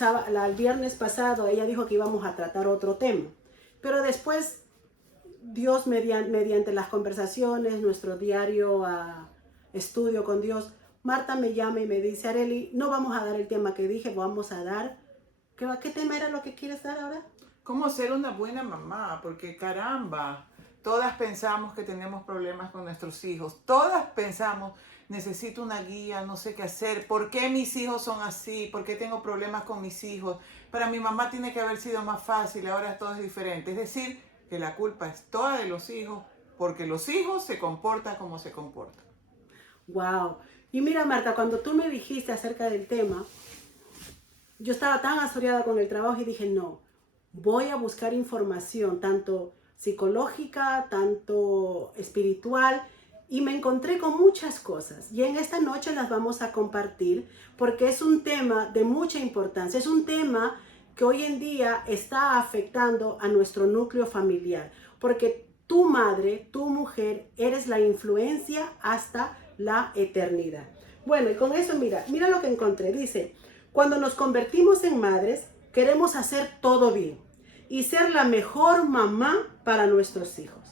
el viernes pasado ella dijo que íbamos a tratar otro tema, pero después Dios mediante las conversaciones, nuestro diario estudio con Dios, Marta me llama y me dice, Arely, no vamos a dar el tema que dije, vamos a dar, ¿qué tema era lo que quieres dar ahora? ¿Cómo ser una buena mamá? Porque caramba, todas pensamos que tenemos problemas con nuestros hijos, todas pensamos, necesito una guía, no sé qué hacer, ¿por qué mis hijos son así? ¿Por qué tengo problemas con mis hijos? Para mi mamá tiene que haber sido más fácil, ahora todo es diferente. Es decir, que la culpa es toda de los hijos, porque los hijos se comportan como se comportan. Wow. Y mira, Marta, cuando tú me dijiste acerca del tema, yo estaba tan asoreada con el trabajo y dije, no, voy a buscar información, tanto psicológica, tanto espiritual, y me encontré con muchas cosas. Y en esta noche las vamos a compartir porque es un tema de mucha importancia, es un tema que hoy en día está afectando a nuestro núcleo familiar, porque tu madre, tu mujer, eres la influencia hasta la eternidad. Bueno, y con eso mira lo que encontré. Dice, cuando nos convertimos en madres, queremos hacer todo bien y ser la mejor mamá para nuestros hijos.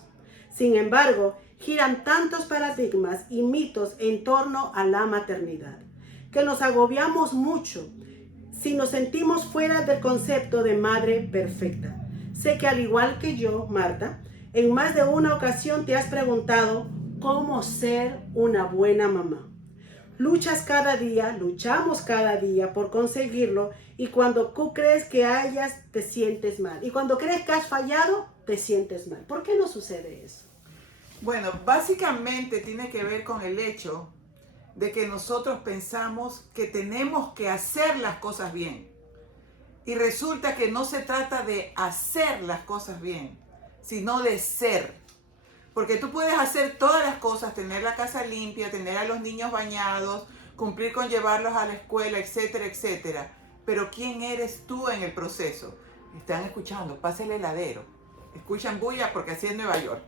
Sin embargo, giran tantos paradigmas y mitos en torno a la maternidad, que nos agobiamos mucho si nos sentimos fuera del concepto de madre perfecta. Sé que al igual que yo, Marta, en más de una ocasión te has preguntado cómo ser una buena mamá. Luchas cada día, luchamos cada día por conseguirlo y cuando tú crees que hayas, te sientes mal. Y cuando crees que has fallado, te sientes mal. ¿Por qué no sucede eso? Bueno, básicamente tiene que ver con el hecho de que nosotros pensamos que tenemos que hacer las cosas bien. Y resulta que no se trata de hacer las cosas bien, sino de ser. Porque tú puedes hacer todas las cosas, tener la casa limpia, tener a los niños bañados, cumplir con llevarlos a la escuela, etcétera, etcétera. Pero ¿quién eres tú en el proceso? Están escuchando, pasa el heladero. Escuchan bulla porque así es Nueva York.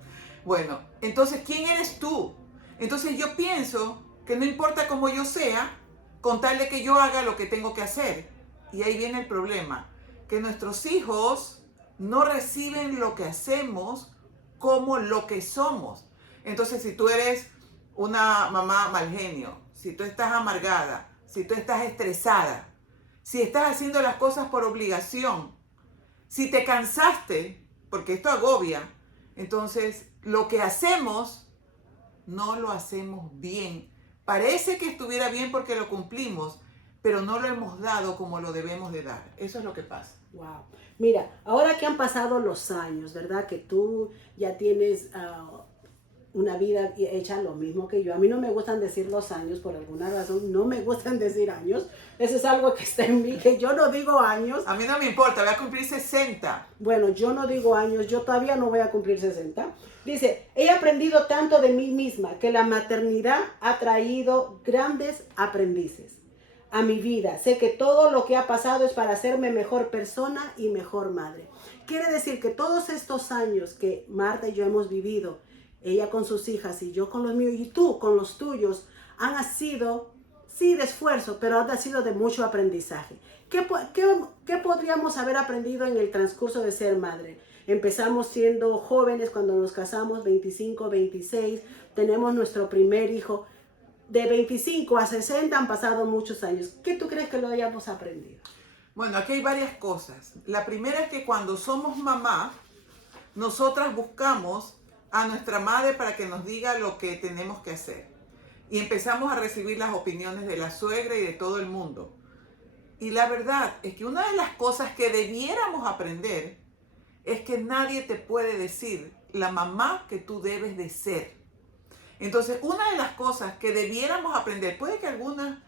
Bueno, entonces, ¿quién eres tú? Entonces yo pienso que no importa cómo yo sea, con tal de que yo haga lo que tengo que hacer. Y ahí viene el problema, que nuestros hijos no reciben lo que hacemos como lo que somos. Entonces, si tú eres una mamá mal genio, si tú estás amargada, si tú estás estresada, si estás haciendo las cosas por obligación, si te cansaste, porque esto agobia, entonces lo que hacemos no lo hacemos bien. Parece que estuviera bien porque lo cumplimos, pero no lo hemos dado como lo debemos de dar. Eso es lo que pasa. Wow. Mira, ahora que han pasado los años, ¿verdad? Que tú ya tienes una vida hecha lo mismo que yo. A mí no me gustan decir los años, por alguna razón, no me gustan decir años. Eso es algo que está en mí, que yo no digo años. A mí no me importa, voy a cumplir 60. Bueno, yo no digo años, yo todavía no voy a cumplir 60. Dice, he aprendido tanto de mí misma que la maternidad ha traído grandes aprendices a mi vida. Sé que todo lo que ha pasado es para hacerme mejor persona y mejor madre. Quiere decir que todos estos años que Marta y yo hemos vivido, ella con sus hijas y yo con los míos y tú con los tuyos, han sido, sí, de esfuerzo, pero han sido de mucho aprendizaje. ¿Qué podríamos haber aprendido en el transcurso de ser madre? Empezamos siendo jóvenes cuando nos casamos, 25, 26, tenemos nuestro primer hijo. De 25 a 60 han pasado muchos años. ¿Qué tú crees que lo hayamos aprendido? Bueno, aquí hay varias cosas. La primera es que cuando somos mamá, nosotras buscamos a nuestra madre para que nos diga lo que tenemos que hacer. Y empezamos a recibir las opiniones de la suegra y de todo el mundo. Y la verdad es que una de las cosas que debiéramos aprender es que nadie te puede decir la mamá que tú debes de ser. Entonces, una de las cosas que debiéramos aprender, puede que algunas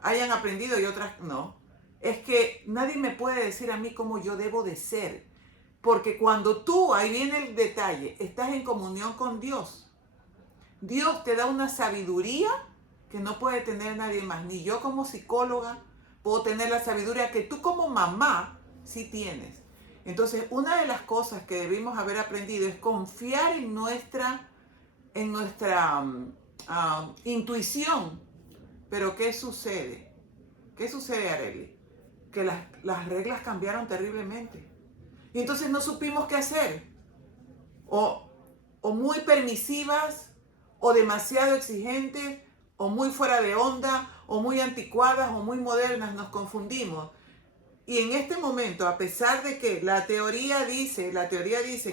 hayan aprendido y otras no, es que nadie me puede decir a mí cómo yo debo de ser. Porque cuando tú, ahí viene el detalle, estás en comunión con Dios, Dios te da una sabiduría que no puede tener nadie más. Ni yo como psicóloga puedo tener la sabiduría que tú como mamá sí tienes. Entonces, una de las cosas que debimos haber aprendido es confiar en nuestra intuición. Pero ¿qué sucede? ¿Qué sucede, Arely? que las reglas cambiaron terriblemente. Y entonces no supimos qué hacer. O muy permisivas, o demasiado exigentes, o muy fuera de onda, o muy anticuadas, o muy modernas, nos confundimos. Y en este momento, a pesar de que la teoría dice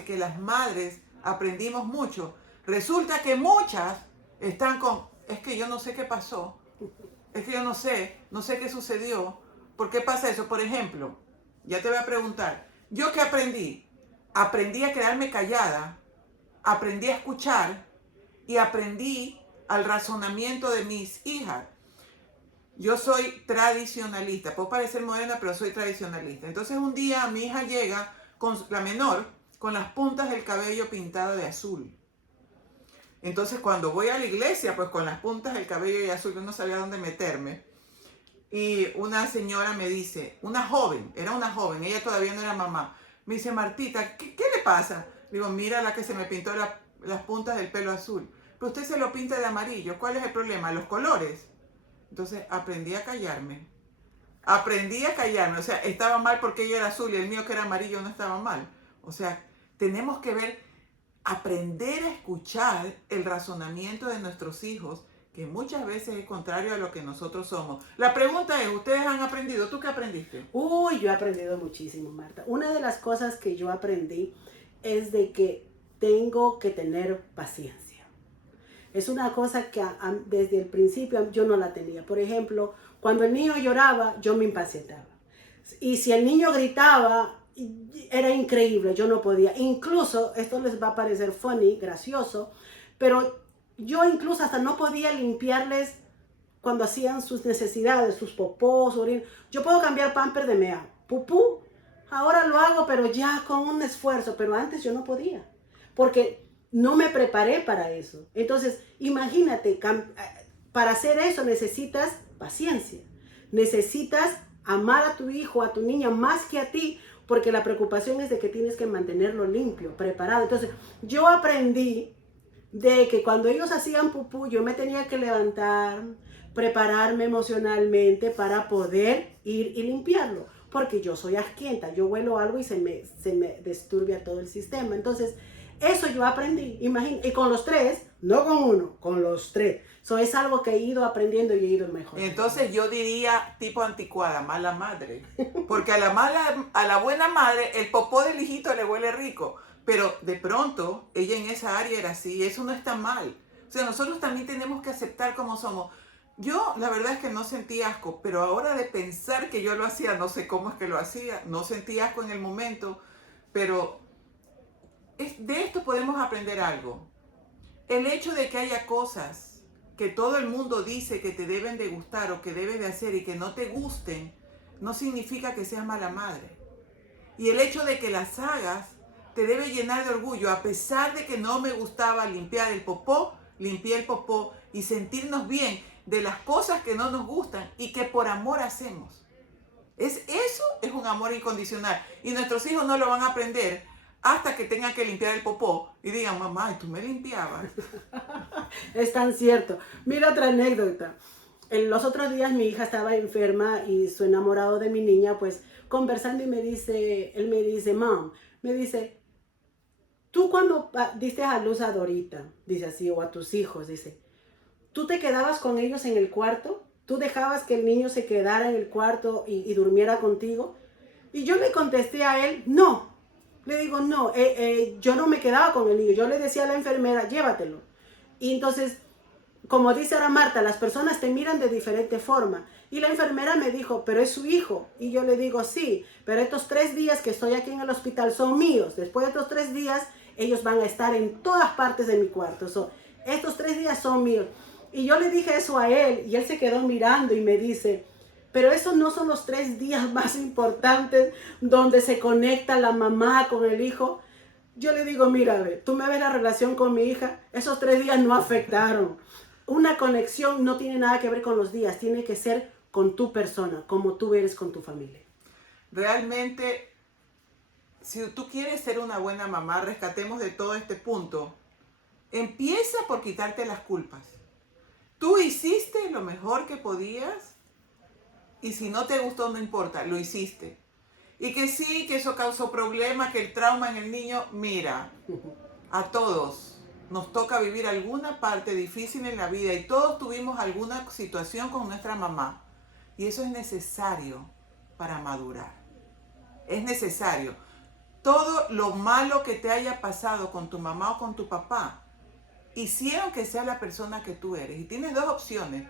que las madres aprendimos mucho, resulta que muchas están con, es que yo no sé qué pasó, es que yo no sé qué sucedió, ¿por qué pasa eso? Por ejemplo, ya te voy a preguntar, ¿yo qué aprendí? Aprendí a quedarme callada, aprendí a escuchar y aprendí al razonamiento de mis hijas. Yo soy tradicionalista, puedo parecer moderna, pero soy tradicionalista. Entonces un día mi hija llega, con la menor, con las puntas del cabello pintado de azul. Entonces cuando voy a la iglesia, pues con las puntas del cabello de azul, yo no sabía dónde meterme. Y una señora me dice, era una joven, ella todavía no era mamá. Me dice, Martita, ¿qué le pasa? Digo, mira la que se me pintó las puntas del pelo azul. Pero usted se lo pinta de amarillo, ¿cuál es el problema? Los colores. Entonces aprendí a callarme. O sea, estaba mal porque ella era azul y el mío que era amarillo no estaba mal. O sea, tenemos que aprender a escuchar el razonamiento de nuestros hijos, que muchas veces es contrario a lo que nosotros somos. La pregunta es, ¿ustedes han aprendido? ¿Tú qué aprendiste? Uy, yo he aprendido muchísimo, Marta. Una de las cosas que yo aprendí es de que tengo que tener paciencia. Es una cosa que desde el principio yo no la tenía. Por ejemplo, cuando el niño lloraba, yo me impacientaba. Y si el niño gritaba, era increíble, yo no podía. Incluso, esto les va a parecer funny, gracioso, pero yo incluso hasta no podía limpiarles cuando hacían sus necesidades, sus popós, orín. Yo puedo cambiar pamper de mea, pupú. Ahora lo hago, pero ya con un esfuerzo. Pero antes yo no podía, porque no me preparé para eso. Entonces, imagínate, para hacer eso necesitas paciencia. Necesitas amar a tu hijo, a tu niña, más que a ti, porque la preocupación es de que tienes que mantenerlo limpio, preparado. Entonces, yo aprendí de que cuando ellos hacían pupú, yo me tenía que levantar, prepararme emocionalmente para poder ir y limpiarlo, porque yo soy asquienta, yo huelo algo y se me disturbia todo el sistema. Entonces, eso yo aprendí, imagínate, y con los tres, no con uno, con los tres. Eso es algo que he ido aprendiendo y he ido mejorando. Entonces yo diría tipo anticuada, mala madre. Porque a la buena madre el popó del hijito le huele rico. Pero de pronto ella en esa área era así, y eso no está mal. O sea, nosotros también tenemos que aceptar cómo somos. Yo la verdad es que no sentí asco, pero ahora de pensar que yo lo hacía, no sé cómo es que lo hacía, no sentí asco en el momento, pero de esto podemos aprender algo. El hecho de que haya cosas que todo el mundo dice que te deben de gustar o que debes de hacer y que no te gusten, no significa que seas mala madre. Y el hecho de que las hagas te debe llenar de orgullo. A pesar de que no me gustaba limpiar el popó, limpié el popó y sentirnos bien de las cosas que no nos gustan y que por amor hacemos. Eso es un amor incondicional. Y nuestros hijos no lo van a aprender hasta que tengan que limpiar el popó y digan, mamá, ¿tú me limpiabas? Es tan cierto. Mira otra anécdota. En los otros días mi hija estaba enferma y su enamorado de mi niña, pues conversando y él me dice, Mom, me dice, tú cuando diste a luz a Dorita, dice así, o a tus hijos, dice, ¿tú te quedabas con ellos en el cuarto? ¿Tú dejabas que el niño se quedara en el cuarto y durmiera contigo? Y yo le contesté a él, no. Le digo, no, yo no me quedaba con el niño. Yo le decía a la enfermera, llévatelo. Y entonces, como dice ahora Marta, las personas te miran de diferente forma. Y la enfermera me dijo, pero es su hijo. Y yo le digo, sí, pero estos 3 días que estoy aquí en el hospital son míos. Después de estos 3 días, ellos van a estar en todas partes de mi cuarto. Estos 3 días son míos. Y yo le dije eso a él y él se quedó mirando y me dice, pero esos no son los 3 días más importantes donde se conecta la mamá con el hijo. Yo le digo, mira, tú me ves la relación con mi hija, esos 3 días no afectaron. Una conexión no tiene nada que ver con los días, tiene que ser con tu persona, como tú eres con tu familia. Realmente, si tú quieres ser una buena mamá, rescatemos de todo este punto. Empieza por quitarte las culpas. Tú hiciste lo mejor que podías y si no te gustó, no importa, lo hiciste. Y que sí, que eso causó problemas, que el trauma en el niño, mira, a todos nos toca vivir alguna parte difícil en la vida y todos tuvimos alguna situación con nuestra mamá. Y eso es necesario para madurar. Es necesario. Todo lo malo que te haya pasado con tu mamá o con tu papá, hicieron que sea la persona que tú eres. Y tienes dos opciones.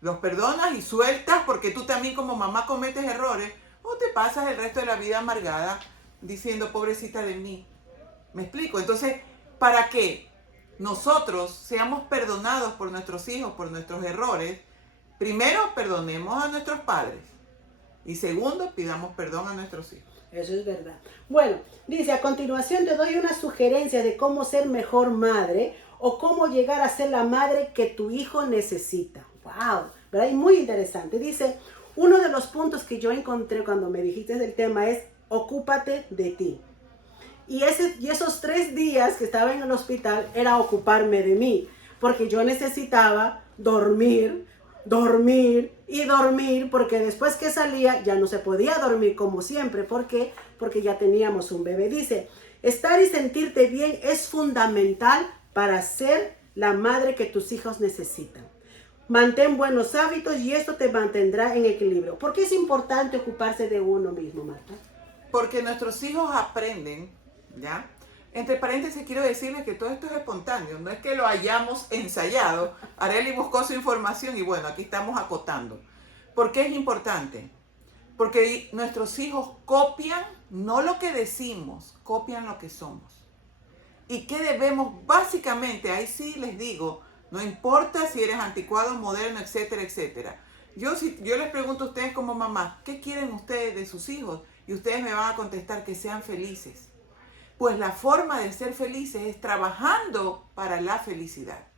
Los perdonas y sueltas porque tú también como mamá cometes errores, o te pasas el resto de la vida amargada diciendo, pobrecita de mí. ¿Me explico? Entonces, para que nosotros seamos perdonados por nuestros hijos, por nuestros errores, primero perdonemos a nuestros padres y segundo pidamos perdón a nuestros hijos. Eso es verdad. Bueno, dice, a continuación te doy unas sugerencias de cómo ser mejor madre o cómo llegar a ser la madre que tu hijo necesita. ¡Wow! ¿Verdad? Y muy interesante. Dice, uno de los puntos que yo encontré cuando me dijiste del tema es, ocúpate de ti. Y esos 3 días que estaba en el hospital era ocuparme de mí, porque yo necesitaba dormir, porque después que salía ya no se podía dormir como siempre. ¿Por qué? Porque ya teníamos un bebé. Dice, estar y sentirte bien es fundamental para ser la madre que tus hijos necesitan. Mantén buenos hábitos y esto te mantendrá en equilibrio. ¿Por qué es importante ocuparse de uno mismo, Marta? Porque nuestros hijos aprenden, ¿ya? Entre paréntesis quiero decirles que todo esto es espontáneo, no es que lo hayamos ensayado. Arely buscó su información y bueno, aquí estamos acotando. ¿Por qué es importante? Porque nuestros hijos copian no lo que decimos, copian lo que somos. ¿Y qué debemos? Básicamente, ahí sí les digo, no importa si eres anticuado, moderno, etcétera, etcétera. Yo les pregunto a ustedes como mamá, ¿qué quieren ustedes de sus hijos? Y ustedes me van a contestar que sean felices. Pues la forma de ser felices es trabajando para la felicidad.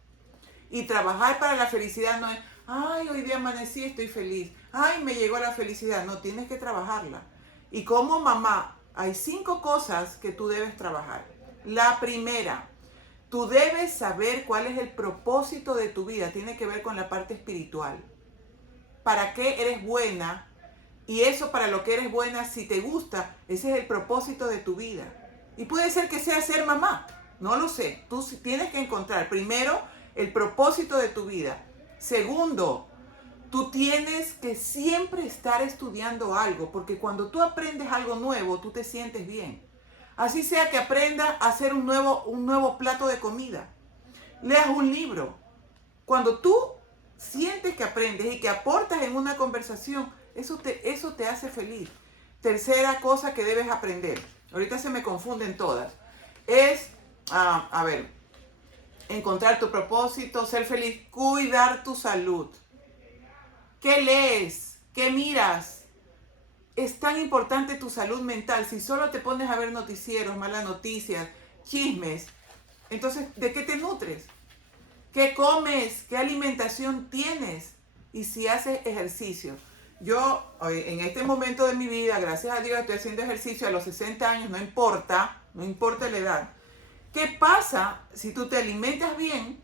Y trabajar para la felicidad no es, ay, hoy día amanecí, estoy feliz. Ay, me llegó la felicidad. No, tienes que trabajarla. Y como mamá, hay 5 cosas que tú debes trabajar. La primera, tú debes saber cuál es el propósito de tu vida. Tiene que ver con la parte espiritual. ¿Para qué eres buena? Y eso para lo que eres buena, si te gusta, ese es el propósito de tu vida. Y puede ser que sea ser mamá, no lo sé. Tú tienes que encontrar primero el propósito de tu vida. Segundo, tú tienes que siempre estar estudiando algo, porque cuando tú aprendes algo nuevo, tú te sientes bien. Así sea que aprendas a hacer un nuevo plato de comida. Leas un libro. Cuando tú sientes que aprendes y que aportas en una conversación, eso te hace feliz. Tercera cosa que debes aprender, ahorita se me confunden todas, es, encontrar tu propósito, ser feliz, cuidar tu salud. ¿Qué lees? ¿Qué miras? Es tan importante tu salud mental. Si solo te pones a ver noticieros, malas noticias, chismes, entonces, ¿de qué te nutres? ¿Qué comes? ¿Qué alimentación tienes? Y si haces ejercicio. Yo, en este momento de mi vida, gracias a Dios, estoy haciendo ejercicio a los 60 años, no importa la edad. ¿Qué pasa si tú te alimentas bien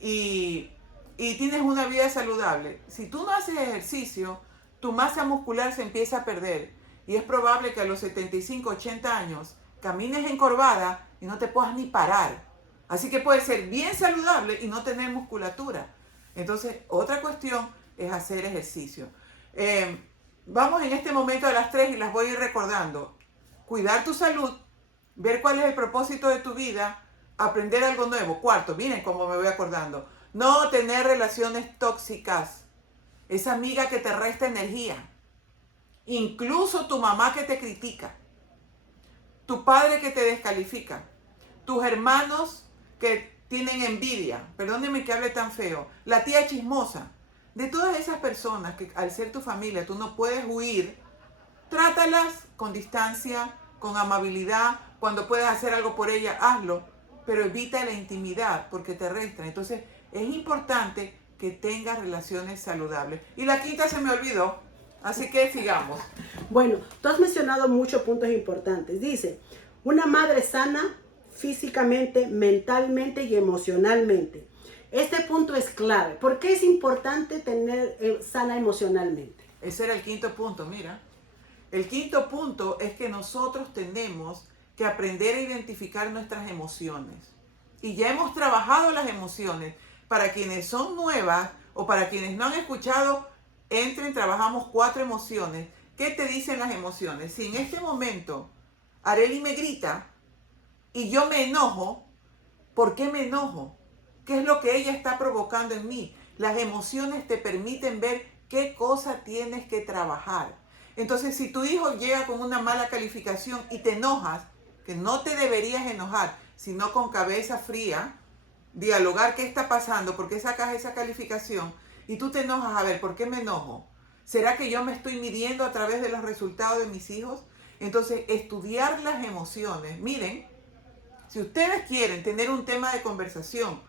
y tienes una vida saludable? Si tú no haces ejercicio, tu masa muscular se empieza a perder. Y es probable que a los 75, 80 años camines encorvada y no te puedas ni parar. Así que puedes ser bien saludable y no tener musculatura. Entonces, otra cuestión es hacer ejercicio. Vamos en este momento a las 3 y las voy a ir recordando. Cuidar tu salud, ver cuál es el propósito de tu vida, aprender algo nuevo. Cuarto, miren cómo me voy acordando. No tener relaciones tóxicas. Esa amiga que te resta energía. Incluso tu mamá que te critica. Tu padre que te descalifica. Tus hermanos que tienen envidia. Perdónenme que hable tan feo. La tía chismosa. De todas esas personas que al ser tu familia tú no puedes huir, trátalas con distancia, con amabilidad. Cuando puedas hacer algo por ella, hazlo. Pero evita la intimidad porque te restan. Entonces es importante que tengas relaciones saludables. Y la quinta se me olvidó. Así que sigamos. Bueno, tú has mencionado muchos puntos importantes. Dice, una madre sana físicamente, mentalmente y emocionalmente. Este punto es clave. ¿Por qué es importante tener sana emocionalmente? Ese era el quinto punto, mira. El quinto punto es que nosotros tenemos que aprender a identificar nuestras emociones. Y ya hemos trabajado las emociones. Para quienes son nuevas o para quienes no han escuchado, entren, trabajamos 4 emociones. ¿Qué te dicen las emociones? Si en este momento Arely me grita y yo me enojo, ¿por qué me enojo? ¿Qué es lo que ella está provocando en mí? Las emociones te permiten ver qué cosa tienes que trabajar. Entonces, si tu hijo llega con una mala calificación y te enojas, que no te deberías enojar, sino con cabeza fría, dialogar qué está pasando, por qué sacas esa calificación, y tú te enojas, a ver, ¿por qué me enojo? ¿Será que yo me estoy midiendo a través de los resultados de mis hijos? Entonces, estudiar las emociones. Miren, si ustedes quieren tener un tema de conversación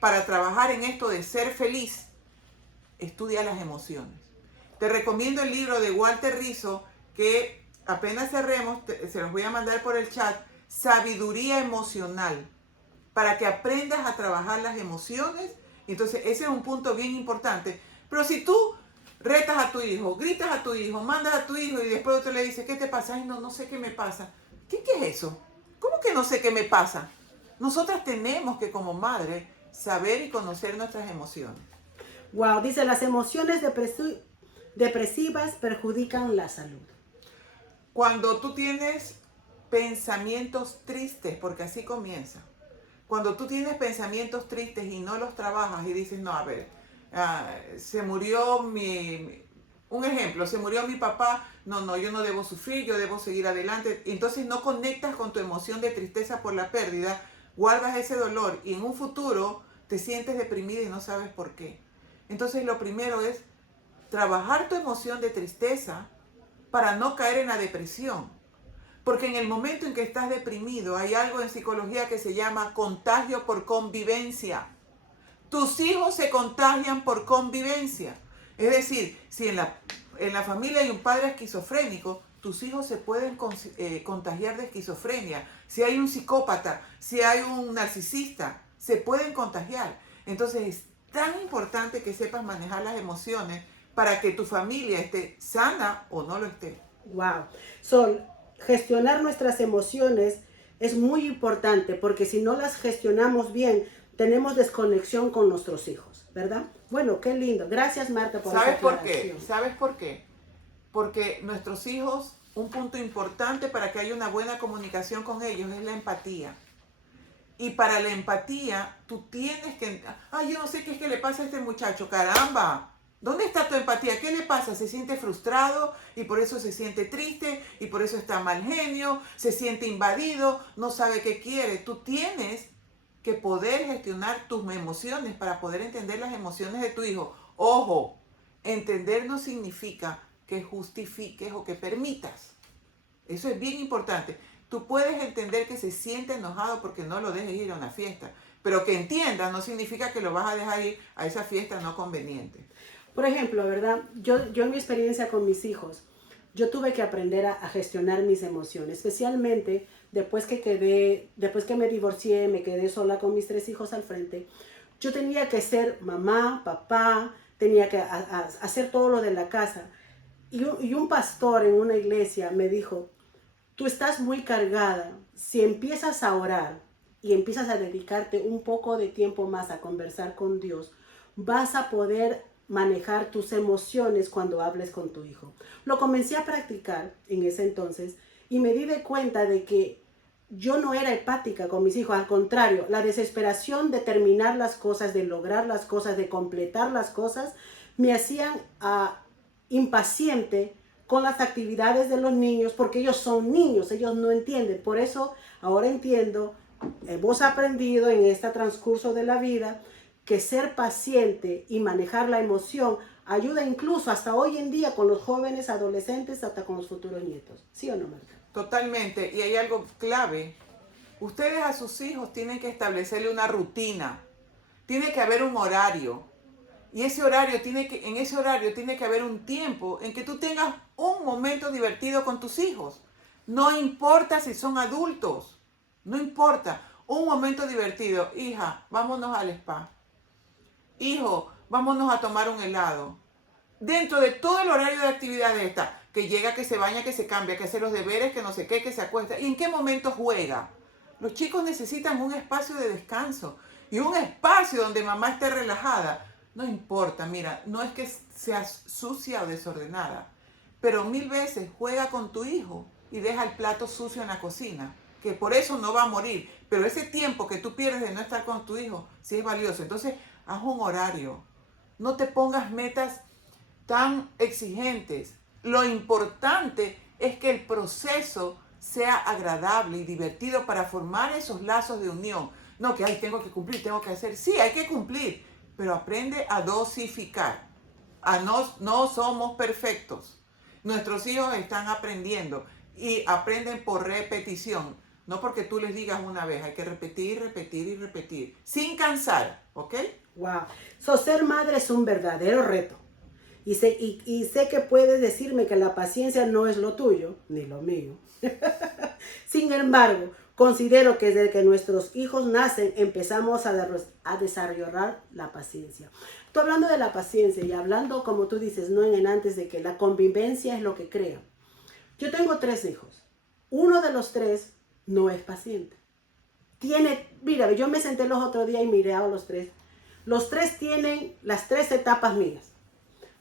para trabajar en esto de ser feliz, estudia las emociones. Te recomiendo el libro de Walter Rizzo, que apenas cerremos, se los voy a mandar por el chat, Sabiduría Emocional, para que aprendas a trabajar las emociones. Entonces, ese es un punto bien importante. Pero si tú retas a tu hijo, gritas a tu hijo, mandas a tu hijo y después tú le dices, ¿qué te pasa? Ay, no sé qué me pasa. ¿Qué es eso? ¿Cómo que no sé qué me pasa? Nosotras tenemos que, como madre, saber y conocer nuestras emociones. Wow, dice, las emociones depresivas perjudican la salud. Cuando tú tienes pensamientos tristes, porque así comienza. Cuando tú tienes pensamientos tristes y no los trabajas y dices, no, a ver, se murió un ejemplo, se murió mi papá, no, yo no debo sufrir, yo debo seguir adelante. Entonces no conectas con tu emoción de tristeza por la pérdida, guardas ese dolor y en un futuro te sientes deprimida y no sabes por qué. Entonces lo primero es trabajar tu emoción de tristeza para no caer en la depresión. Porque en el momento en que estás deprimido hay algo en psicología que se llama contagio por convivencia. Tus hijos se contagian por convivencia. Es decir, si en la familia hay un padre esquizofrénico, tus hijos se pueden contagiar de esquizofrenia. Si hay un psicópata, si hay un narcisista, se pueden contagiar. Entonces es tan importante que sepas manejar las emociones para que tu familia esté sana o no lo esté. Wow. Sol, gestionar nuestras emociones es muy importante porque si no las gestionamos bien, tenemos desconexión con nuestros hijos, ¿verdad? Bueno, qué lindo. Gracias, Marta, por esa aclaración. ¿Sabes por qué? Porque nuestros hijos, un punto importante para que haya una buena comunicación con ellos es la empatía. Y para la empatía, tú tienes que... Ay, yo no sé qué es que le pasa a este muchacho, caramba. ¿Dónde está tu empatía? ¿Qué le pasa? Se siente frustrado y por eso se siente triste y por eso está mal genio, se siente invadido, no sabe qué quiere. Tú tienes que poder gestionar tus emociones para poder entender las emociones de tu hijo. Ojo, entender no significa que justifiques o que permitas. Eso es bien importante. Tú puedes entender que se siente enojado porque no lo dejes ir a una fiesta, pero que entiendas no significa que lo vas a dejar ir a esa fiesta no conveniente. Por ejemplo, ¿verdad? Yo en mi experiencia con mis hijos, yo tuve que aprender a gestionar mis emociones, especialmente después que me divorcié, me quedé sola con mis 3 hijos al frente. Yo tenía que ser mamá, papá, tenía que hacer todo lo de la casa. Y un pastor en una iglesia me dijo, tú estás muy cargada, si empiezas a orar y empiezas a dedicarte un poco de tiempo más a conversar con Dios, vas a poder manejar tus emociones cuando hables con tu hijo. Lo comencé a practicar en ese entonces y me di de cuenta de que yo no era empática con mis hijos, al contrario, la desesperación de terminar las cosas, de lograr las cosas, de completar las cosas, me hacían impaciente con las actividades de los niños, porque ellos son niños, ellos no entienden. Por eso ahora entiendo, hemos aprendido en este transcurso de la vida, que ser paciente y manejar la emoción ayuda incluso hasta hoy en día con los jóvenes, adolescentes, hasta con los futuros nietos. ¿Sí o no, Marta? Totalmente. Y hay algo clave. Ustedes a sus hijos tienen que establecerle una rutina. Tiene que haber un horario. Y en ese horario tiene que haber un tiempo en que tú tengas un momento divertido con tus hijos. No importa si son adultos. No importa. Un momento divertido. Hija, vámonos al spa. Hijo, vámonos a tomar un helado. dentro de todo el horario de actividades está, que llega, que se baña, que se cambia, que hace los deberes, que no sé qué, que se acuesta. ¿Y en qué momento juega? Los chicos necesitan un espacio de descanso y un espacio donde mamá esté relajada. No importa, mira, no es que seas sucia o desordenada, pero 1000 veces juega con tu hijo y deja el plato sucio en la cocina, que por eso no va a morir. Pero ese tiempo que tú pierdes de no estar con tu hijo, sí es valioso. Entonces, haz un horario. No te pongas metas tan exigentes. Lo importante es que el proceso sea agradable y divertido para formar esos lazos de unión. No que, ay, tengo que cumplir, tengo que hacer. Sí, hay que cumplir, pero aprende a dosificar. No somos perfectos. Nuestros hijos están aprendiendo y aprenden por repetición. No porque tú les digas una vez, hay que repetir, repetir y repetir, sin cansar, ¿ok? Wow. Ser madre es un verdadero reto. Y sé que puedes decirme que la paciencia no es lo tuyo, ni lo mío. Sin embargo, considero que desde que nuestros hijos nacen empezamos a desarrollar la paciencia. Tú hablando de la paciencia y hablando, como tú dices, no en antes, de que la convivencia es lo que crea. Yo tengo 3 hijos. Uno de los 3 no es paciente. Mira, yo me senté los otros días y miré a los 3. Los 3 tienen las 3 etapas mías.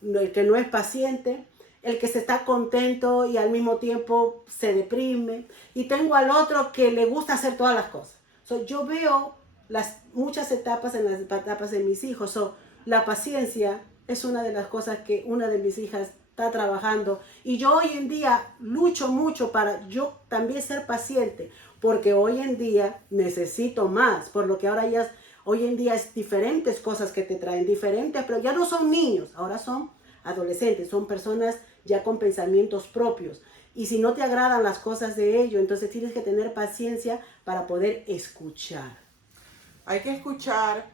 El que no es paciente, el que se está contento y al mismo tiempo se deprime. Y tengo al otro que le gusta hacer todas las cosas. Yo veo muchas etapas en las etapas de mis hijos. La paciencia es una de las cosas que una de mis hijas está trabajando. Y yo hoy en día lucho mucho para yo también ser paciente. Porque hoy en día necesito más. Por lo que ahora hoy en día es diferentes cosas que te traen, diferentes, pero ya no son niños, ahora son adolescentes, son personas ya con pensamientos propios. Y si no te agradan las cosas de ellos, entonces tienes que tener paciencia para poder escuchar. Hay que escuchar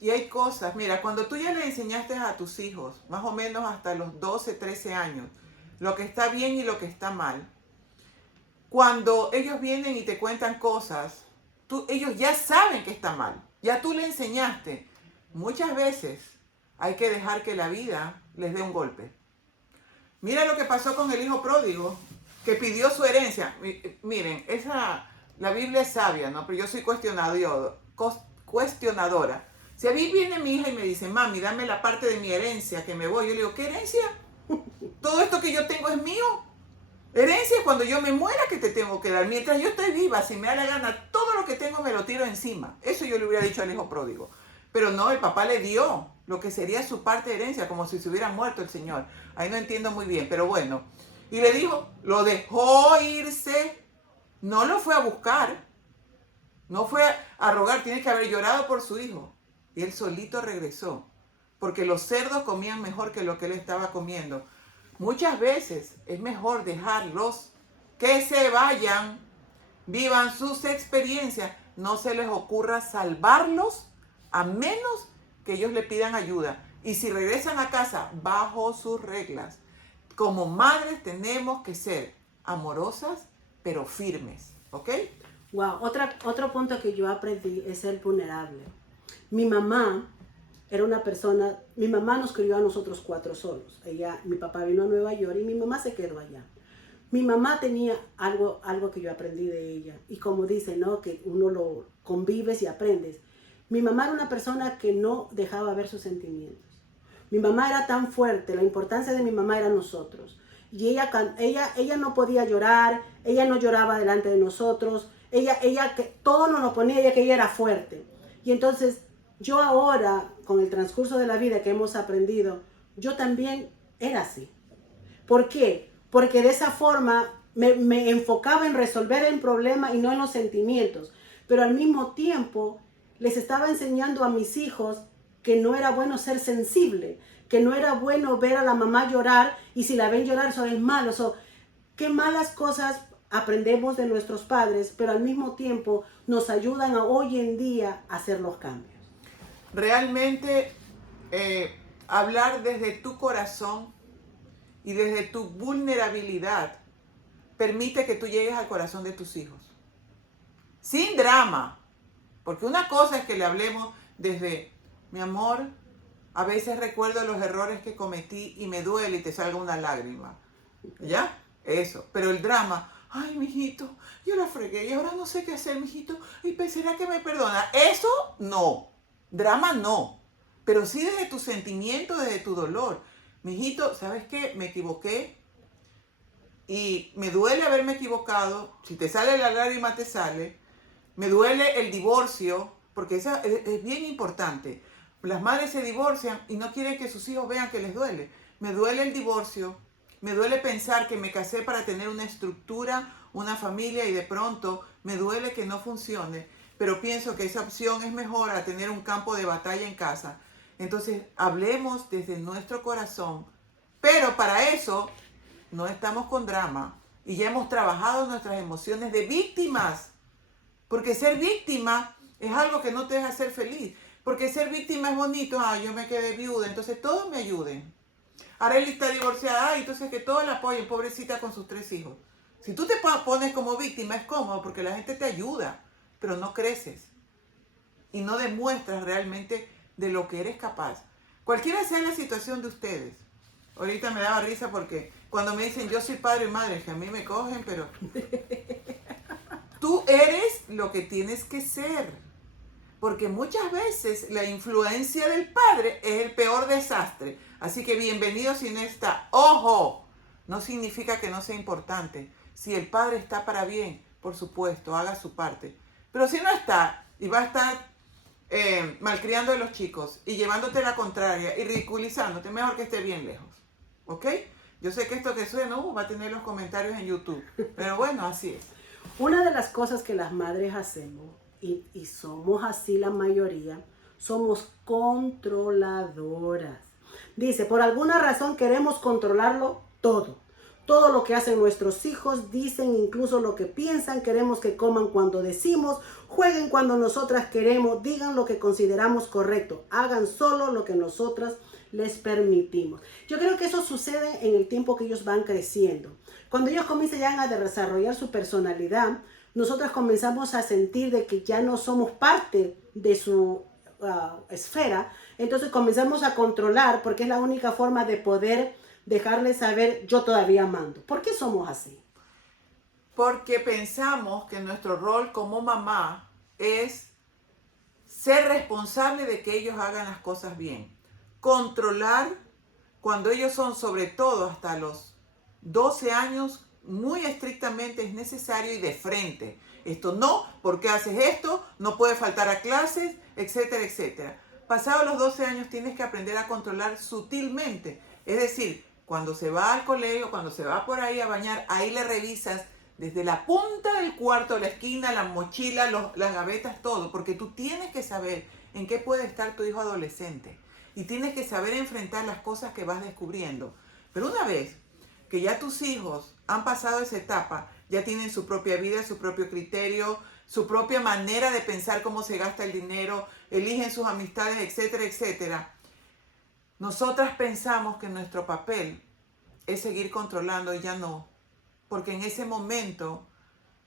y hay cosas. Mira, cuando tú ya le enseñaste a tus hijos, más o menos hasta los 12, 13 años, lo que está bien y lo que está mal, cuando ellos vienen y te cuentan cosas, ellos ya saben que está mal. Ya tú le enseñaste. Muchas veces hay que dejar que la vida les dé un golpe. Mira lo que pasó con el hijo pródigo, que pidió su herencia. Miren, la Biblia es sabia, ¿no? Pero yo soy cuestionadora. Si a mí viene mi hija y me dice, mami, dame la parte de mi herencia que me voy, yo le digo, ¿qué herencia? Todo esto que yo tengo es mío. Herencia es cuando yo me muera que te tengo que dar. Mientras yo estoy viva, si me da la gana, todo lo que tengo me lo tiro encima. Eso yo le hubiera dicho al hijo pródigo. Pero no, el papá le dio lo que sería su parte de herencia, como si se hubiera muerto el señor. Ahí no entiendo muy bien, pero bueno. Y le dijo, lo dejó irse, no lo fue a buscar, no fue a rogar, tiene que haber llorado por su hijo. Y él solito regresó, porque los cerdos comían mejor que lo que él estaba comiendo. Muchas veces es mejor dejarlos que se vayan, vivan sus experiencias. No se les ocurra salvarlos a menos que ellos le pidan ayuda. Y si regresan a casa, bajo sus reglas. Como madres tenemos que ser amorosas, pero firmes. ¿Ok? Wow, otro punto que yo aprendí es ser vulnerable. Mi mamá era una persona, mi mamá nos crió a nosotros 4 solos. Mi papá vino a Nueva York y mi mamá se quedó allá. Mi mamá tenía algo que yo aprendí de ella. Y como dice, ¿no? Que uno lo convives y aprendes. Mi mamá era una persona que no dejaba ver sus sentimientos. Mi mamá era tan fuerte, la importancia de mi mamá era nosotros. Y ella no podía llorar, ella no lloraba delante de nosotros. Todo nos lo ponía, que ella era fuerte. Y entonces, yo ahora, con el transcurso de la vida que hemos aprendido, yo también era así. ¿Por qué? Porque de esa forma me enfocaba en resolver el problema y no en los sentimientos. Pero al mismo tiempo, les estaba enseñando a mis hijos que no era bueno ser sensible, que no era bueno ver a la mamá llorar y si la ven llorar eso es malo. Qué malas cosas aprendemos de nuestros padres, pero al mismo tiempo nos ayudan hoy en día a hacer los cambios. Realmente hablar desde tu corazón y desde tu vulnerabilidad permite que tú llegues al corazón de tus hijos. Sin drama. Porque una cosa es que le hablemos desde, mi amor, A veces recuerdo los errores que cometí y me duele y te salga una lágrima. ¿Ya? Eso. Pero el drama, ay, mijito, yo la fregué y ahora no sé qué hacer, mijito. Y pensará que me perdona. Eso no. Drama no. Pero sí desde tu sentimiento, desde tu dolor. Mijito, ¿sabes qué? Me equivoqué. Y me duele haberme equivocado. Si te sale la lágrima, te sale. Me duele el divorcio, porque eso es bien importante. Las madres se divorcian y no quieren que sus hijos vean que les duele. Me duele el divorcio. Me duele pensar que me casé para tener una estructura, una familia y de pronto me duele que no funcione. Pero pienso que esa opción es mejor a tener un campo de batalla en casa. Entonces, hablemos desde nuestro corazón. Pero para eso no estamos con drama y ya hemos trabajado nuestras emociones de víctimas. Porque ser víctima es algo que no te deja ser feliz. Porque ser víctima es bonito. Ah, yo me quedé viuda, entonces todos me ayuden. Arely está divorciada, ay, entonces que todos la apoyen, pobrecita con sus 3 hijos. Si tú te pones como víctima es cómodo porque la gente te ayuda, pero no creces. Y no demuestras realmente de lo que eres capaz. Cualquiera sea la situación de ustedes. Ahorita me daba risa porque cuando me dicen yo soy padre y madre, que a mí me cogen, pero tú eres lo que tienes que ser. Porque muchas veces la influencia del padre es el peor desastre. Así que bienvenido si no está. ¡Ojo! No significa que no sea importante. Si el padre está para bien, por supuesto, haga su parte. Pero si no está y va a estar malcriando a los chicos y llevándote la contraria y ridiculizándote, mejor que esté bien lejos. ¿Ok? Yo sé que esto que suena va a tener los comentarios en YouTube. Pero bueno, así es. Una de las cosas que las madres hacemos, y somos así la mayoría, somos controladoras. Dice, por alguna razón queremos controlarlo todo. Todo lo que hacen nuestros hijos, dicen incluso lo que piensan, queremos que coman cuando decimos, jueguen cuando nosotras queremos, digan lo que consideramos correcto, hagan solo lo que nosotras les permitimos. Yo creo que eso sucede en el tiempo que ellos van creciendo. Cuando ellos comienzan a desarrollar su personalidad, nosotras comenzamos a sentir de que ya no somos parte de su esfera, entonces comenzamos a controlar porque es la única forma de poder dejarles saber yo todavía mando. ¿Por qué somos así? Porque pensamos que nuestro rol como mamá es ser responsable de que ellos hagan las cosas bien. Controlar cuando ellos son, sobre todo hasta los 12 años, muy estrictamente es necesario y de frente. Esto no, ¿por qué haces esto? No puedes faltar a clases, etcétera, etcétera. Pasados los 12 años tienes que aprender a controlar sutilmente. Es decir, cuando se va al colegio, cuando se va por ahí a bañar, ahí le revisas desde la punta del cuarto, la esquina, la mochila, las gavetas, todo. Porque tú tienes que saber en qué puede estar tu hijo adolescente. Y tienes que saber enfrentar las cosas que vas descubriendo. Pero una vez que ya tus hijos han pasado esa etapa, ya tienen su propia vida, su propio criterio, su propia manera de pensar cómo se gasta el dinero, eligen sus amistades, etcétera, etcétera. Nosotras pensamos que nuestro papel es seguir controlando y ya no, porque en ese momento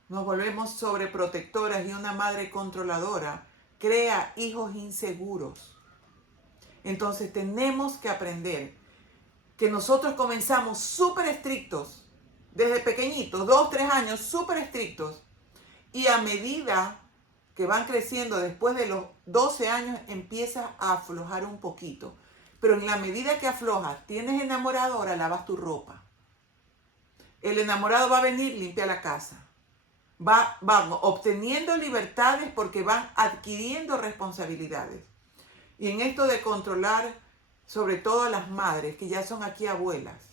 nos volvemos sobreprotectoras y una madre controladora crea hijos inseguros. Entonces tenemos que aprender que nosotros comenzamos súper estrictos, desde pequeñitos, 2, 3 años, súper estrictos, y a medida que van creciendo, después de los 12 años, empiezas a aflojar un poquito. Pero en la medida que aflojas, tienes enamorado, ahora lavas tu ropa. El enamorado va a venir, limpia la casa. Van obteniendo libertades porque van adquiriendo responsabilidades. Y en esto de controlar, sobre todo a las madres, que ya son aquí abuelas,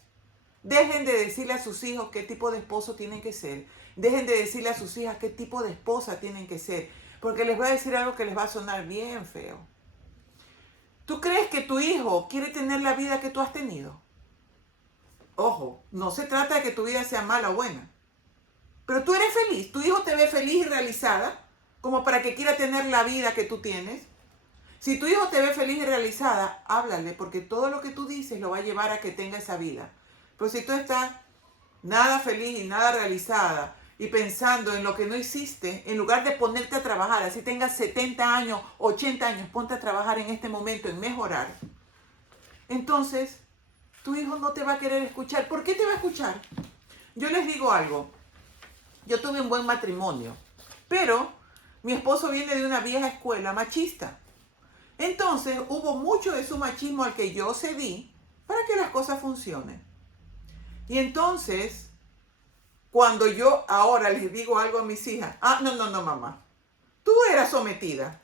dejen de decirle a sus hijos qué tipo de esposo tienen que ser. Dejen de decirle a sus hijas qué tipo de esposa tienen que ser. Porque les va a decir algo que les va a sonar bien feo. ¿Tú crees que tu hijo quiere tener la vida que tú has tenido? Ojo, no se trata de que tu vida sea mala o buena. Pero tú eres feliz. Tu hijo te ve feliz y realizada como para que quiera tener la vida que tú tienes. Si tu hijo te ve feliz y realizada, háblale, porque todo lo que tú dices lo va a llevar a que tenga esa vida. Pero si tú estás nada feliz y nada realizada y pensando en lo que no hiciste, en lugar de ponerte a trabajar, así tengas 70 años, 80 años, ponte a trabajar en este momento en mejorar. entonces tu hijo no te va a querer escuchar. ¿Por qué te va a escuchar? Yo les digo algo. Yo tuve un buen matrimonio, pero mi esposo viene de una vieja escuela machista. Entonces hubo mucho de su machismo al que yo cedí para que las cosas funcionen. Y entonces, cuando yo ahora les digo algo a mis hijas, no, mamá, tú eras sometida.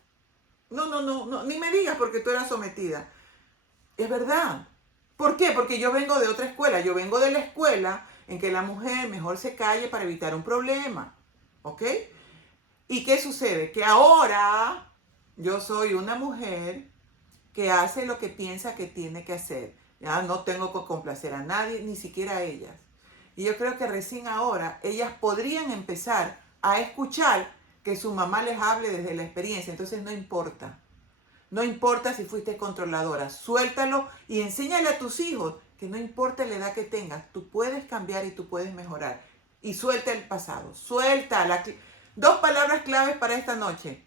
No, ni me digas porque tú eras sometida. Es verdad. ¿Por qué? Porque yo vengo de otra escuela. Yo vengo de la escuela en que la mujer mejor se calle para evitar un problema. ¿Ok? ¿Y qué sucede? Que ahora yo soy una mujer que hace lo que piensa que tiene que hacer. Ya no tengo que complacer a nadie, ni siquiera a ellas. Y yo creo que recién ahora ellas podrían empezar a escuchar que su mamá les hable desde la experiencia. Entonces no importa. No importa si fuiste controladora. Suéltalo y enséñale a tus hijos que no importa la edad que tengas, tú puedes cambiar y tú puedes mejorar. Y suelta el pasado. Suelta. Dos palabras claves para esta noche.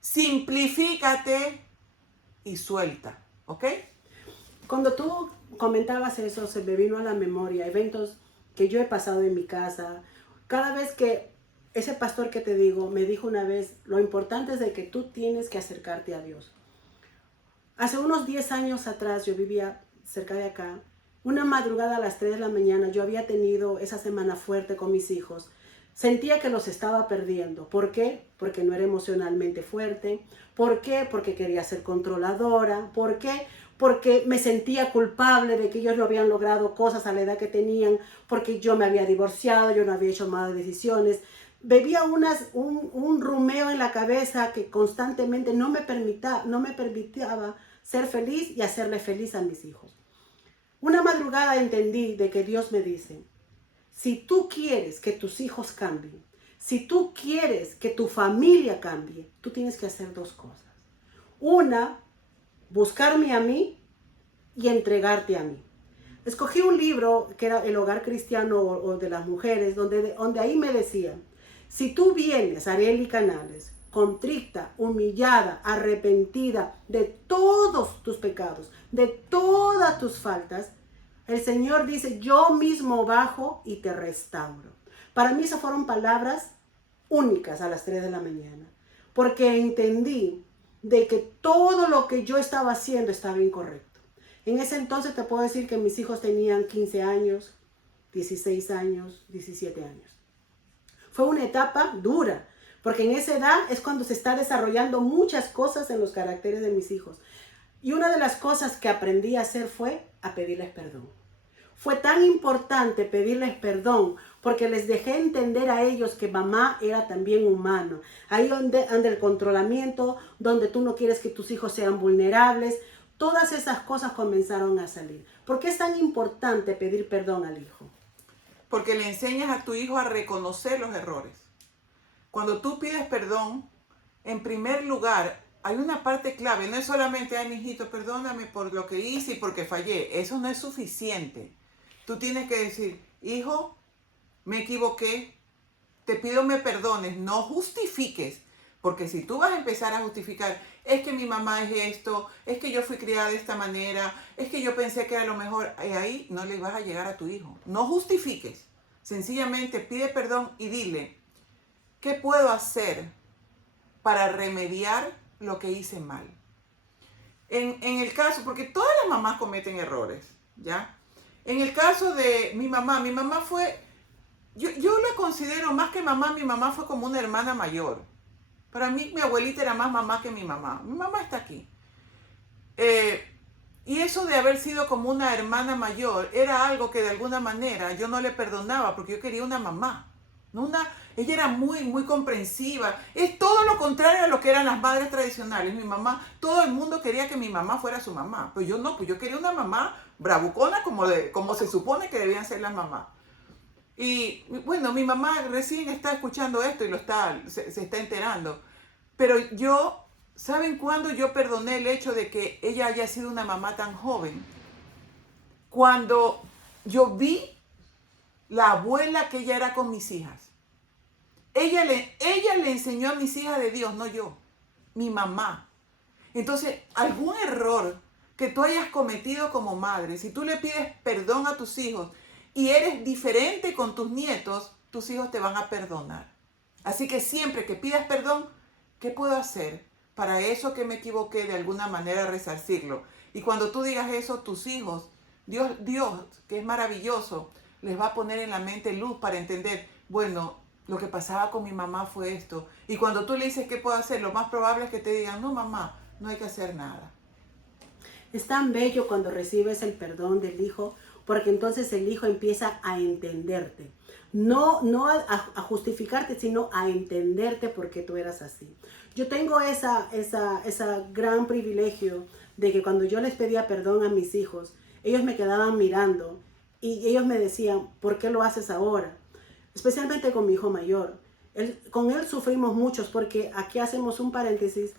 Simplifícate y suelta. ¿Ok? Cuando tú comentabas eso, se me vino a la memoria eventos que yo he pasado en mi casa. Cada vez que ese pastor que te digo me dijo una vez, lo importante es de que tú tienes que acercarte a Dios. Hace unos 10 años atrás, yo vivía cerca de acá. Una madrugada a las 3 de la mañana, yo había tenido esa semana fuerte con mis hijos. Sentía que los estaba perdiendo. ¿Por qué? Porque no era emocionalmente fuerte. ¿Por qué? Porque quería ser controladora. ¿Por qué? Porque me sentía culpable de que ellos no habían logrado cosas a la edad que tenían, porque yo me había divorciado, yo no había hecho malas decisiones. Bebía un rumeo en la cabeza que constantemente no me permitía ser feliz y hacerle feliz a mis hijos. Una madrugada entendí de que Dios me dice, si tú quieres que tus hijos cambien, si tú quieres que tu familia cambie, tú tienes que hacer dos cosas. Una, buscarme a mí y entregarte a mí. Escogí un libro que era El Hogar Cristiano o de las Mujeres, donde ahí me decían, si tú vienes, Arely Canales, contrita, humillada, arrepentida de todos tus pecados, de todas tus faltas, el Señor dice, yo mismo bajo y te restauro. Para mí esas fueron palabras únicas a las 3 de la mañana, porque entendí de que todo lo que yo estaba haciendo estaba incorrecto. En ese entonces te puedo decir que mis hijos tenían 15 años, 16 años, 17 años. Fue una etapa dura, porque en esa edad es cuando se está desarrollando muchas cosas en los caracteres de mis hijos. Y una de las cosas que aprendí a hacer fue a pedirles perdón. Fue tan importante pedirles perdón porque les dejé entender a ellos que mamá era también humano. Ahí donde el controlamiento, donde tú no quieres que tus hijos sean vulnerables, todas esas cosas comenzaron a salir. ¿Por qué es tan importante pedir perdón al hijo? Porque le enseñas a tu hijo a reconocer los errores. Cuando tú pides perdón, en primer lugar, hay una parte clave. No es solamente, ay, mijito, perdóname por lo que hice y porque fallé. Eso no es suficiente. Tú tienes que decir, hijo, me equivoqué, te pido me perdones, no justifiques. Porque si tú vas a empezar a justificar, es que mi mamá es esto, es que yo fui criada de esta manera, es que yo pensé que era lo mejor, ahí no le vas a llegar a tu hijo. No justifiques. Sencillamente pide perdón y dile, ¿qué puedo hacer para remediar lo que hice mal? En el caso, porque todas las mamás cometen errores, ¿ya? En el caso de mi mamá fue, yo la considero más que mamá, mi mamá fue como una hermana mayor. Para mí, mi abuelita era más mamá que mi mamá. Mi mamá está aquí. Y eso de haber sido como una hermana mayor era algo que de alguna manera yo no le perdonaba porque yo quería una mamá. No ella era muy, muy comprensiva. Es todo lo contrario a lo que eran las madres tradicionales. Mi mamá, todo el mundo quería que mi mamá fuera su mamá. Pues yo no, pues yo quería una mamá bravucona como se supone que debían ser las mamás. Y bueno, mi mamá recién está escuchando esto y se está enterando. Pero yo, ¿saben cuándo yo perdoné el hecho de que ella haya sido una mamá tan joven? Cuando yo vi la abuela que ella era con mis hijas. Ella le enseñó a mis hijas de Dios, no yo, mi mamá. Entonces, algún error que tú hayas cometido como madre, si tú le pides perdón a tus hijos y eres diferente con tus nietos, tus hijos te van a perdonar. Así que siempre que pidas perdón, ¿qué puedo hacer para eso que me equivoqué de alguna manera resarcirlo? Y cuando tú digas eso, tus hijos, Dios, que es maravilloso, les va a poner en la mente luz para entender, bueno, lo que pasaba con mi mamá fue esto. Y cuando tú le dices qué puedo hacer, lo más probable es que te digan, no mamá, no hay que hacer nada. Es tan bello cuando recibes el perdón del hijo, porque entonces el hijo empieza a entenderte. No a justificarte, sino a entenderte porque tú eras así. Yo tengo esa gran privilegio de que cuando yo les pedía perdón a mis hijos, ellos me quedaban mirando y ellos me decían, ¿por qué lo haces ahora? Especialmente con mi hijo mayor. Con él sufrimos muchos porque aquí hacemos un paréntesis.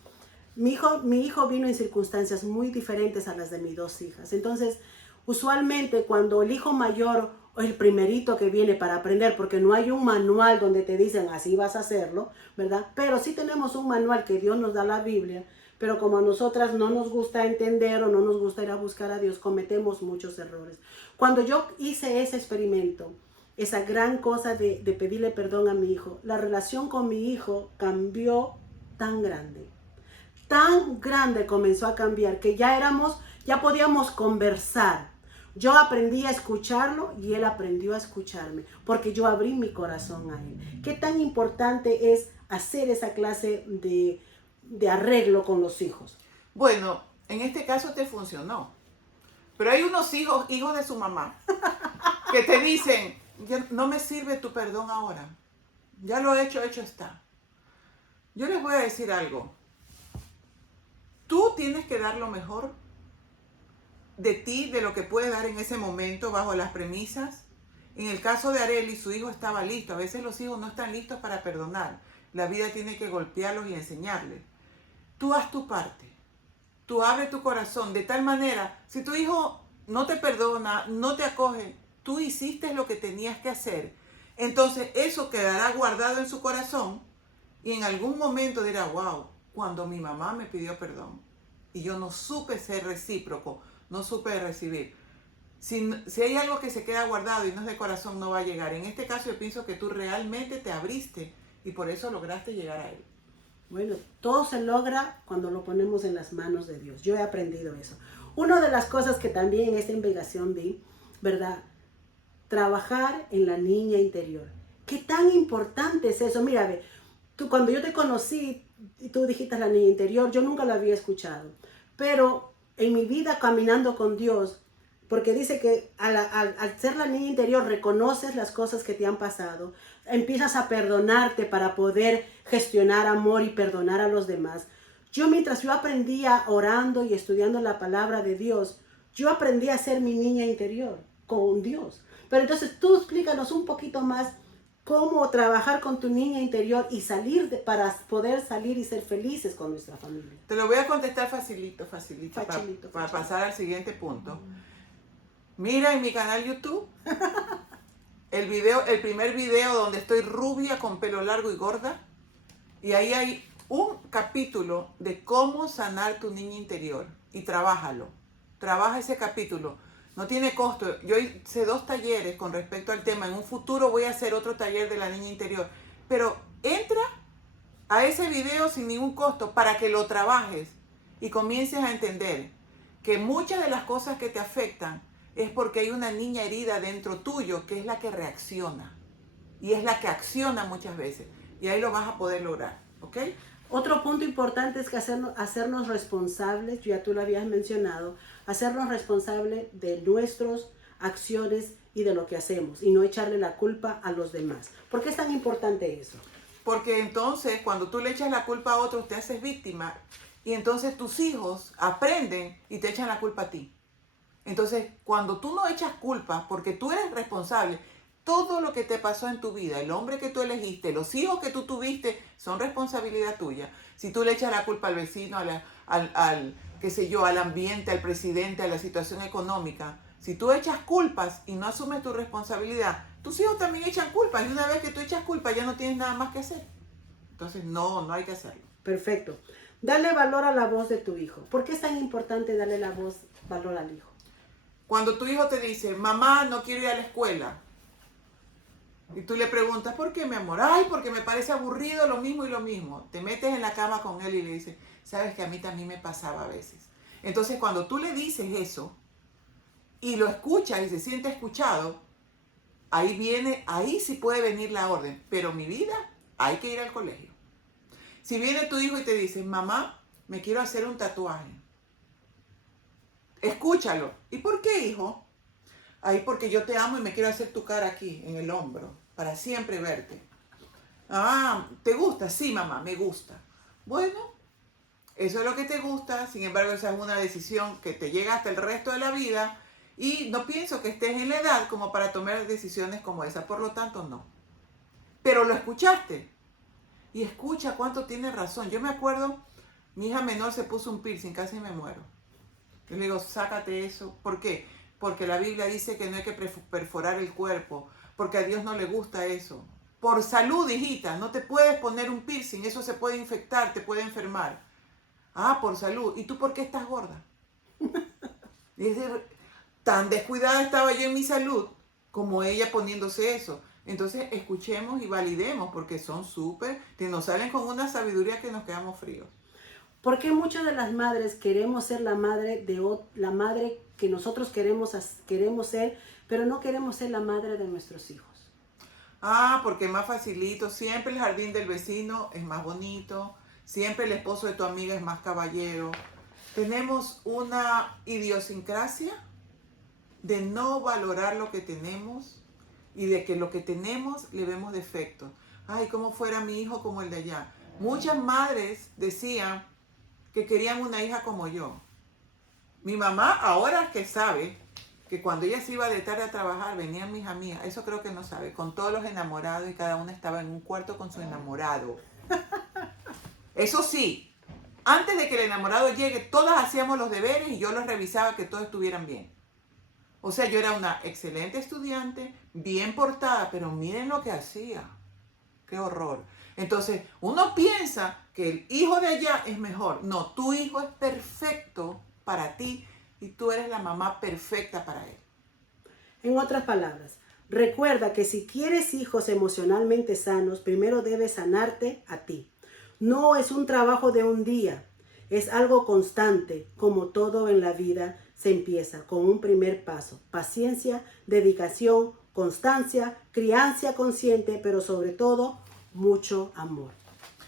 Mi hijo vino en circunstancias muy diferentes a las de mis dos hijas. Entonces, usualmente cuando el hijo mayor o el primerito que viene para aprender, porque no hay un manual donde te dicen así vas a hacerlo, ¿verdad? Pero sí tenemos un manual que Dios nos da, la Biblia, pero como a nosotras no nos gusta entender o no nos gusta ir a buscar a Dios, cometemos muchos errores. Cuando yo hice ese experimento, esa gran cosa de pedirle perdón a mi hijo, la relación con mi hijo cambió tan grande comenzó a cambiar que ya podíamos conversar. Yo aprendí a escucharlo y él aprendió a escucharme porque yo abrí mi corazón a él. ¿Qué tan importante es hacer esa clase de arreglo con los hijos? Bueno, en este caso te funcionó. Pero hay unos hijos de su mamá, que te dicen, no me sirve tu perdón ahora. Ya lo he hecho está. Yo les voy a decir algo. Tú tienes que dar lo mejor de ti, de lo que puedes dar en ese momento, bajo las premisas. En el caso de Arely, su hijo estaba listo. A veces los hijos no están listos para perdonar. La vida tiene que golpearlos y enseñarles. Tú haz tu parte. Tú abre tu corazón de tal manera, si tu hijo no te perdona, no te acoge, tú hiciste lo que tenías que hacer. Entonces eso quedará guardado en su corazón y en algún momento dirá, wow, cuando mi mamá me pidió perdón y yo no supe ser recíproco, no supe recibir. Si hay algo que se queda guardado y no es de corazón, no va a llegar. En este caso yo pienso que tú realmente te abriste y por eso lograste llegar a él. Bueno, todo se logra cuando lo ponemos en las manos de Dios. Yo he aprendido eso. Una de las cosas que también en esta investigación vi, ¿verdad? Trabajar en la niña interior. ¿Qué tan importante es eso? Mira, ve, cuando yo te conocí y tú dijiste la niña interior, yo nunca la había escuchado. Pero en mi vida caminando con Dios, porque dice que al ser la niña interior reconoces las cosas que te han pasado, empiezas a perdonarte para poder gestionar amor y perdonar a los demás. Mientras yo aprendía orando y estudiando la palabra de Dios, yo aprendí a ser mi niña interior con Dios. Pero entonces tú explícanos un poquito más cómo trabajar con tu niña interior y para poder salir y ser felices con nuestra familia. Te lo voy a contestar facilito. Para pasar al siguiente punto. Mira en mi canal YouTube el primer video donde estoy rubia con pelo largo y gorda. Y ahí hay un capítulo de cómo sanar tu niña interior. Y trabájalo. Trabaja ese capítulo. No tiene costo. Yo hice 2 talleres con respecto al tema. En un futuro voy a hacer otro taller de la niña interior. Pero entra a ese video sin ningún costo para que lo trabajes y comiences a entender que muchas de las cosas que te afectan es porque hay una niña herida dentro tuyo que es la que reacciona y es la que acciona muchas veces y ahí lo vas a poder lograr, ¿ok? Otro punto importante es que hacernos responsables, ya tú lo habías mencionado, hacernos responsables de nuestras acciones y de lo que hacemos y no echarle la culpa a los demás. ¿Por qué es tan importante eso? Porque entonces cuando tú le echas la culpa a otros te haces víctima y entonces tus hijos aprenden y te echan la culpa a ti. Entonces, cuando tú no echas culpa, porque tú eres responsable, todo lo que te pasó en tu vida, el hombre que tú elegiste, los hijos que tú tuviste, son responsabilidad tuya. Si tú le echas la culpa al vecino, qué sé yo, al ambiente, al presidente, a la situación económica, si tú echas culpas y no asumes tu responsabilidad, tus hijos también echan culpas. Y una vez que tú echas culpa, ya no tienes nada más que hacer. Entonces, no hay que hacerlo. Perfecto. Darle valor a la voz de tu hijo. ¿Por qué es tan importante darle valor al hijo? Cuando tu hijo te dice, mamá, no quiero ir a la escuela. Y tú le preguntas, ¿por qué, mi amor? Ay, porque me parece aburrido lo mismo y lo mismo. Te metes en la cama con él y le dices, sabes que a mí también me pasaba a veces. Entonces, cuando tú le dices eso y lo escuchas y se siente escuchado, ahí sí puede venir la orden. Pero mi vida, hay que ir al colegio. Si viene tu hijo y te dice, mamá, me quiero hacer un tatuaje. Escúchalo. ¿Y por qué, hijo? Ay, porque yo te amo y me quiero hacer tu cara aquí, en el hombro, para siempre verte. Ah, ¿te gusta? Sí, mamá, me gusta. Bueno, eso es lo que te gusta, sin embargo, esa es una decisión que te llega hasta el resto de la vida y no pienso que estés en la edad como para tomar decisiones como esa, por lo tanto, no. Pero lo escuchaste y escucha cuánto tiene razón. Yo me acuerdo, mi hija menor se puso un piercing, casi me muero. Yo le digo, sácate eso. ¿Por qué? Porque la Biblia dice que no hay que perforar el cuerpo, porque a Dios no le gusta eso. Por salud, hijita, no te puedes poner un piercing, eso se puede infectar, te puede enfermar. Ah, por salud. ¿Y tú por qué estás gorda? Y es decir, tan descuidada estaba yo en mi salud como ella poniéndose eso. Entonces, escuchemos y validemos, porque son súper, que nos salen con una sabiduría que nos quedamos fríos. Porque muchas de las madres queremos ser la madre que nosotros queremos ser, pero no queremos ser la madre de nuestros hijos. Ah, porque es más facilito. Siempre el jardín del vecino es más bonito. Siempre el esposo de tu amiga es más caballero. Tenemos una idiosincrasia de no valorar lo que tenemos y de que lo que tenemos le vemos defectos. Ay, como fuera mi hijo como el de allá. Muchas madres decían que querían una hija como yo. Mi mamá ahora que sabe que cuando ella se iba de tarde a trabajar venían mis amigas, eso creo que no sabe, con todos los enamorados y cada una estaba en un cuarto con su enamorado. Eso sí, antes de que el enamorado llegue, todas hacíamos los deberes y yo los revisaba que todos estuvieran bien. O sea, yo era una excelente estudiante, bien portada, pero miren lo que hacía. ¡Qué horror! Entonces, uno piensa que el hijo de allá es mejor. No, tu hijo es perfecto para ti y tú eres la mamá perfecta para él. En otras palabras, recuerda que si quieres hijos emocionalmente sanos, primero debes sanarte a ti. No es un trabajo de un día, es algo constante. Como todo en la vida, se empieza con un primer paso: paciencia, dedicación, constancia, crianza consciente, pero sobre todo, mucho amor.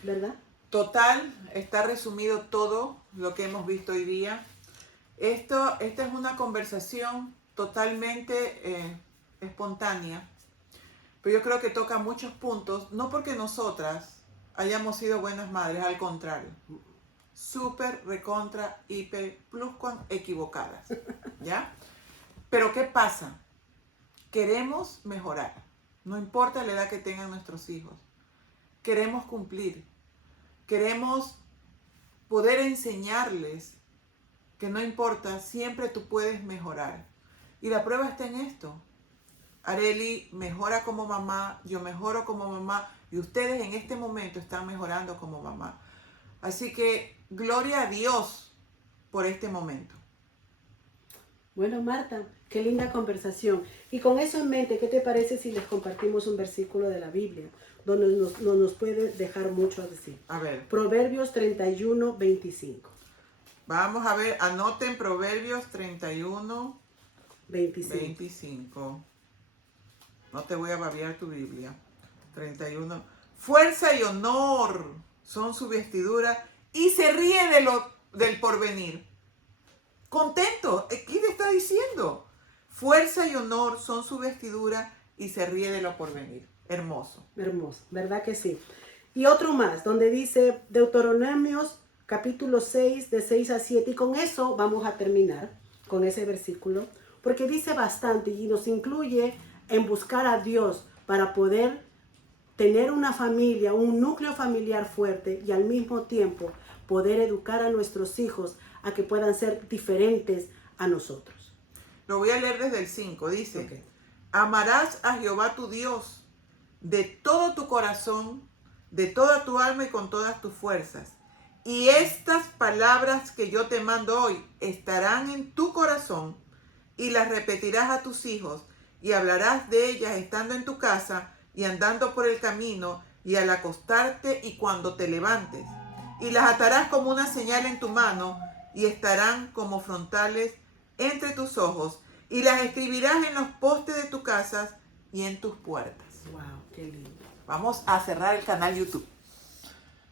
¿Verdad? Total, está resumido todo lo que hemos visto hoy día. Esta es una conversación totalmente espontánea, pero yo creo que toca muchos puntos, no porque nosotras hayamos sido buenas madres, al contrario, súper, recontra, hiper, pluscuam equivocadas, ¿ya? Pero ¿qué pasa? Queremos mejorar, no importa la edad que tengan nuestros hijos, queremos cumplir, queremos poder enseñarles que no importa, siempre tú puedes mejorar. Y la prueba está en esto. Arely mejora como mamá, yo mejoro como mamá y ustedes en este momento están mejorando como mamá. Así que gloria a Dios por este momento. Bueno, Marta, qué linda conversación. Y con eso en mente, ¿qué te parece si les compartimos un versículo de la Biblia donde nos puede dejar mucho a decir? A ver. Proverbios 31, 25. Vamos a ver, anoten Proverbios 31, 25. 25. No te voy a babiar tu Biblia. 31. Fuerza y honor son su vestidura y se ríe del porvenir. Contento. ¿Qué te está diciendo? Fuerza y honor son su vestidura y se ríe de lo porvenir. Hermoso. Hermoso, ¿verdad que sí? Y otro más, donde dice Deuteronomios capítulo 6, de 6 a 7. Y con eso vamos a terminar, con ese versículo, porque dice bastante y nos incluye en buscar a Dios para poder tener una familia, un núcleo familiar fuerte y al mismo tiempo poder educar a nuestros hijos a que puedan ser diferentes a nosotros. Lo voy a leer desde el 5. Dice, Okay. Amarás a Jehová tu Dios de todo tu corazón, de toda tu alma y con todas tus fuerzas. Y estas palabras que yo te mando hoy estarán en tu corazón y las repetirás a tus hijos y hablarás de ellas estando en tu casa y andando por el camino y al acostarte y cuando te levantes. Y las atarás como una señal en tu mano y estarán como frontales entre tus ojos y las escribirás en los postes de tu casa y en tus puertas. Wow, qué lindo. Vamos a cerrar el canal YouTube.